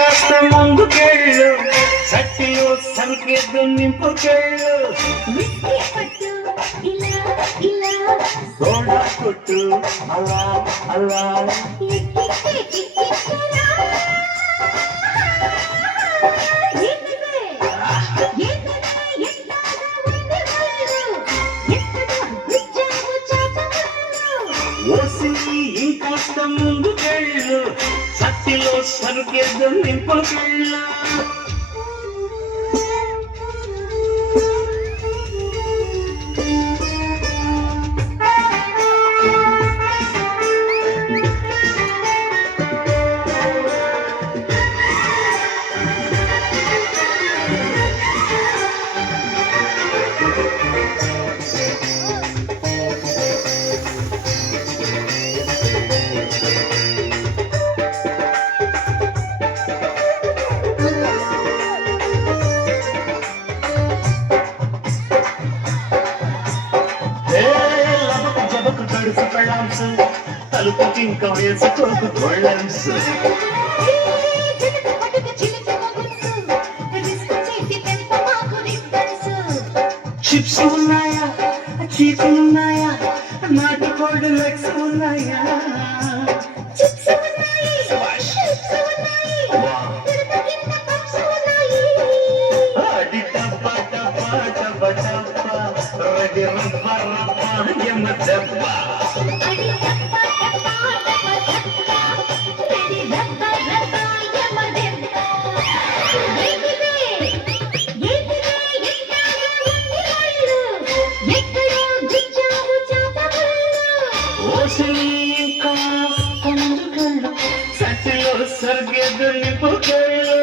కాస్త ముందుకెళ్ళు సట్టిలో సంకేతం నింపుకెళ్ళు సోడా కొట్టు అలా అలా ఓసి ఇంకాస్త ముందుకెళ్ళు సత్తిలో సరుకేద్దాం నింపుకెళ్ళు తలుపు ఇంకా వేసుకోకు కొళ్ళన్స్ చిప్స్ ఉన్నాయా చీకులున్నాయా నాటుకోడి లెగ్స్ ఉన్నాయా అడి టబ్బా టబ్బా టబ్బా టబ్బా రెడీ రబ్బా రబ్బా యమ దబ్బా సత్తిలో సర్గేదు నింపుకెళ్ళు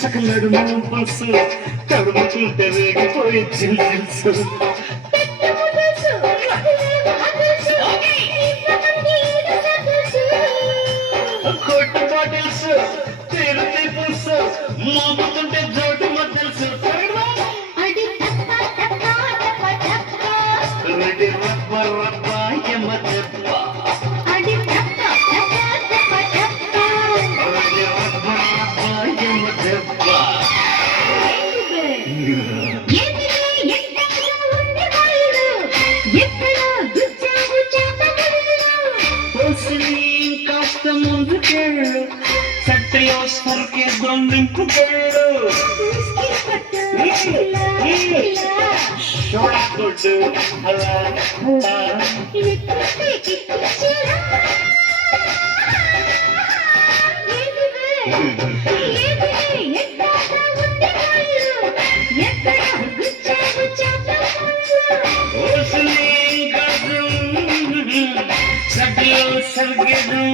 కసకలు బస్సు తడుముతుంటే వేగిపోయి చిల్సు కొట్టు బాటిల్స్ తిరుతి పుస్ మోగుతుంటే జోటు మద్దల్సు రెడీ రబ్బ రబ్బ యమ దెబ్బ కాస్త ముందుకెళ్ళు సట్టిలో సరికేద్దాం నింపుకెళ్ళు సోడా కొట్టు అలా సట్టిలో సరికేద్దాం